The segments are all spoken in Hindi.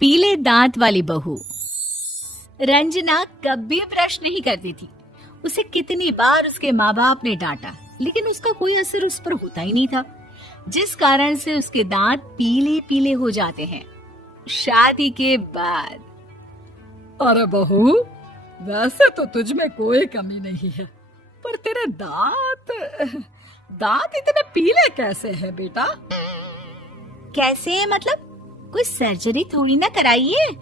पीले दांत वाली बहू। रंजना कभी ब्रश नहीं करती थी। उसे कितनी बार उसके माँ बाप ने डांटा, लेकिन उसका कोई असर उस पर होता ही नहीं था, जिस कारण से उसके दांत पीले पीले हो जाते हैं। शादी के बाद। अरे बहू, वैसे तो तुझ में कोई कमी नहीं है, पर तेरे दांत इतने पीले कैसे हैं बेटा? कैसे मतलब? कोई सर्जरी थोड़ी ना कराइए।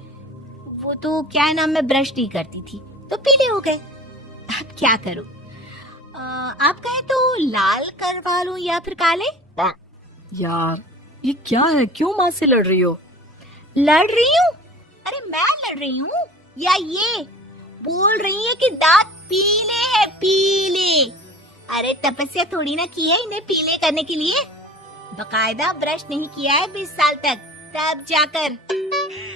वो तो क्या नाम, मैं ब्रश नहीं करती थी तो पीले हो गए। अब क्या करूं? आप कहें तो लाल करवा लूं या फिर काले? यार ये क्या है, क्यों माँ से लड़ रही हो? लड़ रही हूँ? अरे मैं लड़ रही हूँ या ये बोल रही है कि दांत पीले हैं, पीले। अरे तपस्या थोड़ी ना की है इन्हें पीले करने के लिए। बकायदा ब्रश नहीं किया है 20 साल तक, तब जाकर।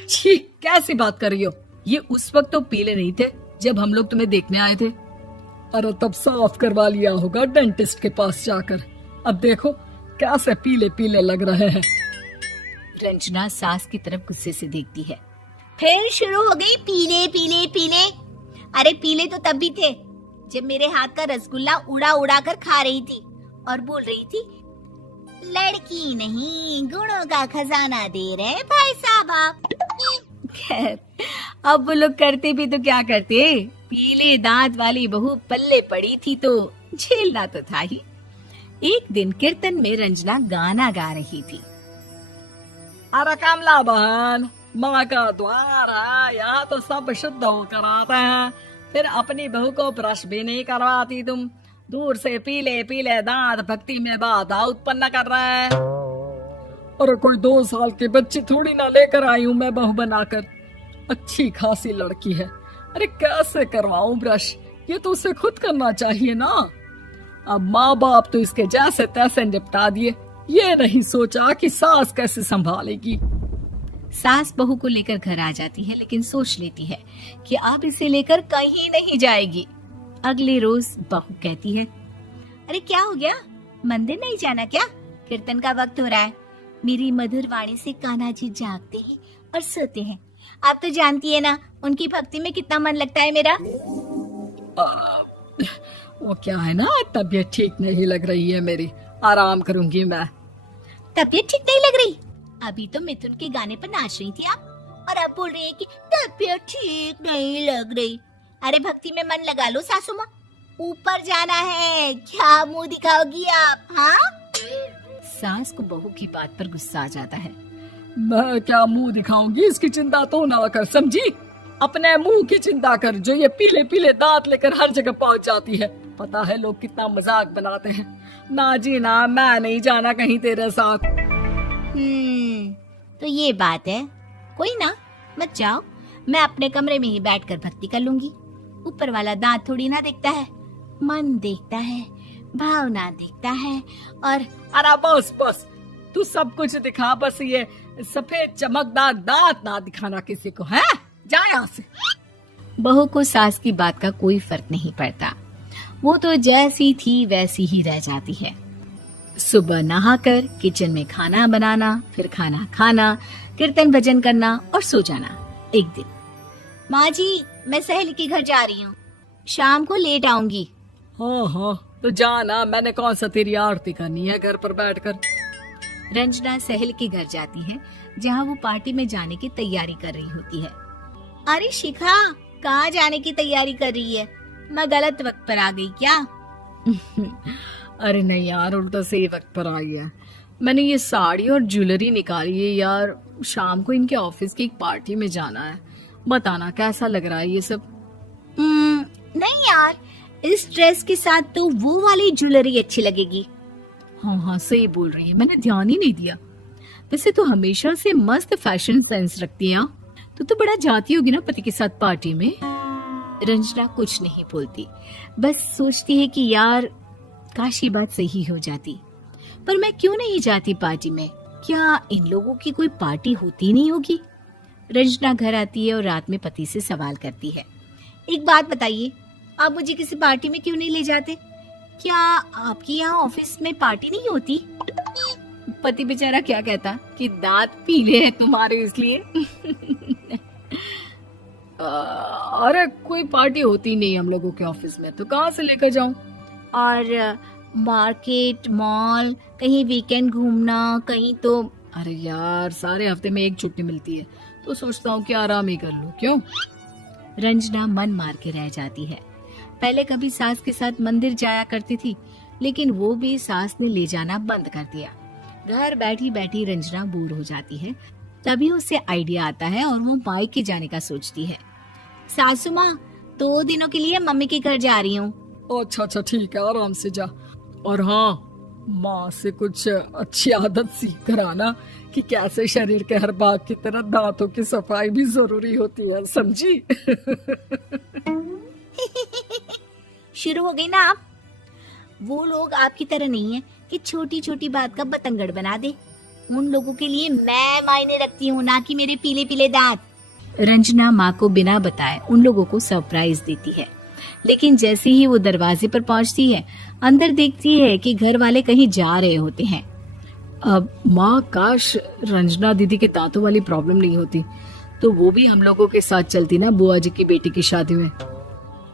छी, कैसी बात कर रही हो? ये उस वक्त तो पीले नहीं थे जब हम लोग तुम्हें देखने आए थे। अरे तब साफ करवा लिया होगा डेंटिस्ट के पास जाकर। अब देखो कैसे पीले पीले लग रहे हैं। रंजना सास की तरफ गुस्से से देखती है। फिर शुरू हो गई पीले पीले पीले। अरे पीले तो तब भी थे जब मेरे हाथ का रसगुल्ला उड़ा उड़ा कर खा रही थी और बोल रही थी, लड़की नहीं गुणों का खजाना दे रहे भाई साहब आप। खैर, अब वो लोग करते भी तो क्या करते, पीले दांत वाली बहू पल्ले पड़ी थी तो झेलना तो था ही। एक दिन कीर्तन में रंजना गाना गा रही थी। अरे कमला बहन, माँ का द्वार है, यहाँ तो सब शुद्ध होकर आते हैं, फिर अपनी बहू को ब्रश भी नहीं करवाती तुम। दूर से पीले पीले दांत भक्ति में बाधा उत्पन्न कर रहे हैं। अरे कोई 2 साल की बच्ची थोड़ी ना लेकर आई हूँ मैं बहू बनाकर। अच्छी खासी लड़की है, अरे कैसे करवाऊं ब्रश? ये तो उसे खुद करना चाहिए ना। अब माँ बाप तो इसके जैसे तैसे निपटा दिए, ये नहीं सोचा कि सास कैसे संभालेगी। सास बहू को लेकर घर आ जाती है, लेकिन सोच लेती है कि अब इसे लेकर कहीं नहीं जाएगी। अगले रोज बहू कहती है, अरे क्या हो गया, मंदिर नहीं जाना क्या? कीर्तन का वक्त हो रहा है। मेरी मधुर वाणी से कान्हा जी जागते हैं और सोते हैं। आप तो जानती है ना उनकी भक्ति में कितना मन लगता है मेरा। वो क्या है ना, तबीयत ठीक नहीं लग रही है मेरी, आराम करूंगी मैं। तबीयत ठीक नहीं लग रही? अभी तो मिथुन के गाने पर नाच रही थी आप, और अब बोल रही है कि तबीयत ठीक नहीं लग रही। अरे भक्ति में मन लगा लो सासू माँ, ऊपर जाना है, क्या मुंह दिखाओगी आप? हाँ? सास को बहू की बात पर गुस्सा आ जाता है। मैं क्या मुंह दिखाऊंगी, इसकी चिंता तो ना कर, समझी? अपने मुंह की चिंता कर, जो ये पीले पीले दांत लेकर हर जगह पहुंच जाती है। पता है लोग कितना मजाक बनाते हैं। ना जी ना, मैं नहीं जाना कहीं तेरे साथ। तो ये बात है। कोई ना, मत जाओ, मैं अपने कमरे में ही बैठकर भक्ति कर लूंगी। ऊपर वाला दांत थोड़ी ना देखता है, मन देखता है, भावना देखता है। और अरे बस बस, तू सब कुछ दिखा, बस ये सफेद चमकदार दांत ना दिखाना किसी को, है? जा यहाँ से। बहू को सास की बात का कोई फर्क नहीं पड़ता, वो तो जैसी थी वैसी ही रह जाती है। सुबह नहाकर किचन में खाना बनाना, फिर खाना खाना, कीर्तन भजन करना और सो जाना। एक दिन, माँ जी मैं सहेली के घर जा रही हूँ, शाम को लेट आऊंगी। हाँ हाँ तो जाना, मैंने कौन सा तेरी आरती करनी है घर पर बैठकर। रंजना सहेली के घर जाती है, जहाँ वो पार्टी में जाने की तैयारी कर रही होती है। अरे शिखा, कहाँ जाने की तैयारी कर रही है? मैं गलत वक्त पर आ गई क्या? अरे नहीं यार, उल्टा सही वक्त पर आ गया। मैंने ये साड़ी और ज्वेलरी निकाली है यार, शाम को इनके ऑफिस की एक पार्टी में जाना है। बताना कैसा लग रहा है ये सब? नहीं यार, इस ड्रेस के साथ तो वो वाली ज्वेलरी अच्छी लगेगी। हाँ हाँ सही बोल रही है, मैंने ध्यान ही नहीं दिया। वैसे तो हमेशा से मस्त फैशन सेंस रखती है। तो बड़ा जाती होगी ना पति के साथ पार्टी में। रंजना कुछ नहीं बोलती, बस सोचती है कि यार काश ये बात सही हो जाती, पर मैं क्यों नहीं जाती पार्टी में? क्या इन लोगों की कोई पार्टी होती नहीं होगी? रंजना घर आती है और रात में पति से सवाल करती है, एक बात बताइए, आप मुझे किसी पार्टी में क्यों नहीं ले जाते? क्या आपकी यहाँ ऑफिस में पार्टी नहीं होती? पति बेचारा क्या कहता कि दांत पीले हैं तुम्हारे इसलिए। अरे कोई पार्टी होती नहीं हम लोगों के ऑफिस में, तो कहाँ से लेकर जाऊं? और मार्केट, मॉल, कहीं वीकेंड घूमना, कहीं तो। अरे यार सारे हफ्ते में एक छुट्टी मिलती है, तो सोचता हूँ कि आराम ही कर लूं। क्यों? रंजना मन मार के रह जाती है। पहले कभी सास के साथ मंदिर जाया करती थी, लेकिन वो भी सास ने ले जाना बंद कर दिया। घर बैठी बैठी रंजना बोर हो जाती है। तभी उसे आइडिया आता है और वो मायके जाने का सोचती है। सासू माँ, 2 दिनों के लिए मम्मी के घर जा रही हूँ। अच्छा ठीक है, आराम से जा। और हाँ, माँ से कुछ अच्छी आदत सीख कर आना कि कैसे शरीर के हर भाग की तरह दांतों की सफाई भी जरूरी होती है, समझी? शुरू हो गई ना आप। वो लोग आपकी तरह नहीं है कि छोटी छोटी बात का बतंगड़ बना दे। उन लोगों के लिए मैं मायने रखती हूँ, ना कि मेरे पीले पीले दांत। रंजना माँ को बिना बताए उन लोगों को सरप्राइज देती है, लेकिन जैसे ही वो दरवाजे पर पहुंचती है, अंदर देखती है कि घर वाले कहीं जा रहे होते हैं। अब माँ, काश रंजना दीदी के दांतों वाली प्रॉब्लम नहीं होती, तो वो भी हम लोगों के साथ चलती ना बुआ जी की बेटी की शादी में।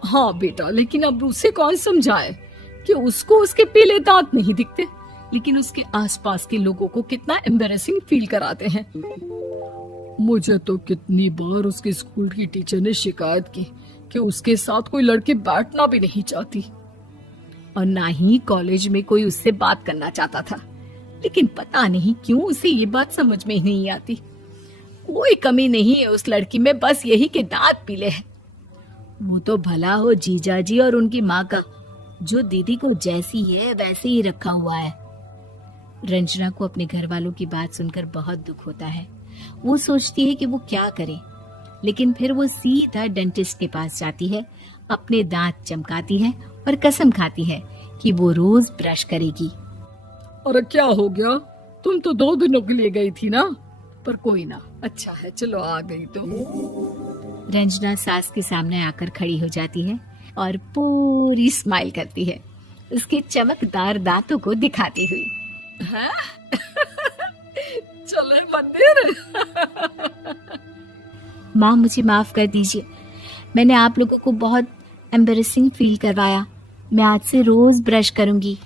हाँ बेटा, लेकिन अब उसे कौन समझाए कि उसको उसके पीले दांत नहीं दिखते, लेकिन उसके आसपास के लोगों को कितना एम्बैरेसिंग फील कराते हैं। मुझे तो कितनी बार उसके स्कूल की टीचर ने शिकायत की कि उसके साथ कोई लड़की बैठना भी नहीं चाहती, और ना ही कॉलेज में कोई उससे बात करना चाहता था। लेकिन पता नहीं क्यों उसे ये बात समझ में ही नहीं आती। कोई कमी नहीं है उस लड़की में, बस यही कि दांत पीले हैं। वो तो भला हो जीजा जी और उनकी माँ का, जो दीदी को जैसी है वैसे ही रखा हुआ है। रंजना को अपने घर वालों की बात सुनकर बहुत दुख होता है। वो सोचती है कि वो क्या करे, लेकिन फिर वो सीधा डेंटिस्ट के पास जाती है, अपने दांत चमकाती है और कसम खाती है कि वो रोज ब्रश करेगी। अरे क्या हो गया? तुम तो 2 दिनों के लिए गई थी ना, पर कोई ना, अच्छा है, चलो आ गई तो। रंजना सास के सामने आकर खड़ी हो जाती है और पूरी स्माइल करती है, उसके चमकदार दांतों को दिखाती हुई। हैं? चले मंदिर? माँ, मुझे माफ कर दीजिए, मैंने आप लोगों को बहुत एम्बैरेसिंग फील करवाया। मैं आज से रोज ब्रश करूंगी।